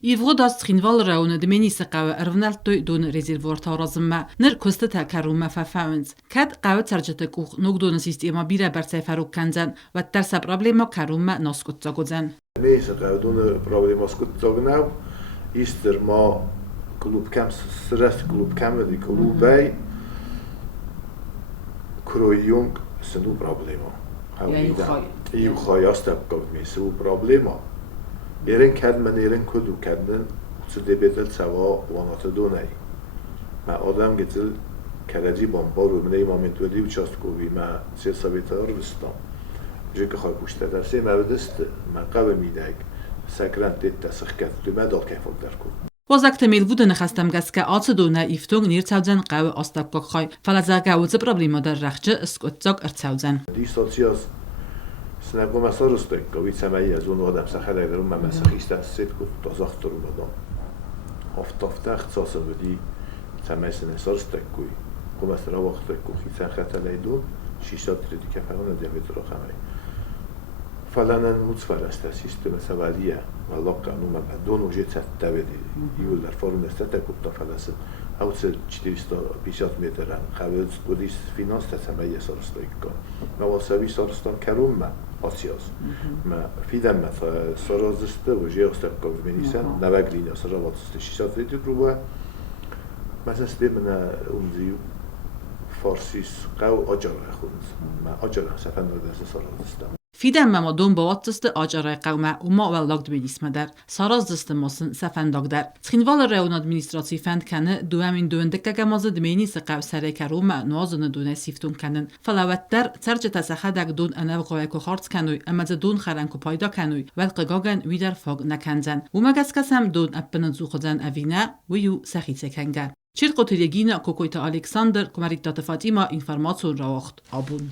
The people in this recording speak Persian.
Ivro das Trinvalraune de Menisaqawe Ervnaltoy don rezervor Tarazma ner kostata karuma fafauns kad qawe tarjatek nogdon sistema bira bersefaruk kanzan و tersa problema karuma noskutzagodzan Menisaqawe don problema skutzagnau ister ma klub kam stres klub kam di klubay kroyung senu problema eu khayasta qavmi su problema Eren kedmen eren kudu kedmen uçude bedel sava wanatı donay. Ma adam getil kalaji bombar و من moment ودی участковی ما سه سابیتار رستم. جک خواهی پشت درسی ما بدست ما قبل میدهک سکرانت تسخ کرد تو ما دال کیفک در کن. وزکت میل بودن خستم گس که آت دونه ایفتون نیر تاوزن قوی آستاب که خواهی فلزا گاوز پروبلم در رخچه اسکوت زاگ ارتاوزن. دی سوسیاس سنبو مسارسته که سمایی از اون آدم سخره درون من مسخیشتن سید کو تازخت رو بدم. هفته اختصاص بدی سمایی سنسارسته کوی کومست را وقت کو خیسان خطر لیدون شیشات ردی که فهمن دیابت رو خمری. فلان مصفر است سیستم سوالیه والله قانون ما دون وجه تبدی یول در فرم است تکوت فلسه اوت 450 متر قبل بودیس فینانس تسميه سارستايك ما وسوي سارستان كروم ما اسياس ما فيدم ما سارزست وجه استقام بنيسان نواغلينا سراوات استشيشات ريتو بروبا مثلا استبنا امزيو فارسيس قو اجر اخوند ما اجر سفن درس سارزست فیدم ما دون باواتست آجرای قومه و ما ولدگد بیدیسم در ساراز دست ماسن سفنداگ در تخینوال رئون ادمینستراتیفند کنه دوامین دوندکه گمازه دمینیس قو سره کروم نوازن دونه سیفتون کنن فلاوت در ترجه تسخدک دون انو قویکو خارت کنوی امز دون خرنکو پایدا کنوی ولقگاگن ویدر فاگ نکنزن و مگس کسم دون اپنن زوخزن اوینه ویو سخیصه کنگه چیر قطریگین کوکویت الکساندر کمریک دات فاطیما اینفرماتون راوخت آبون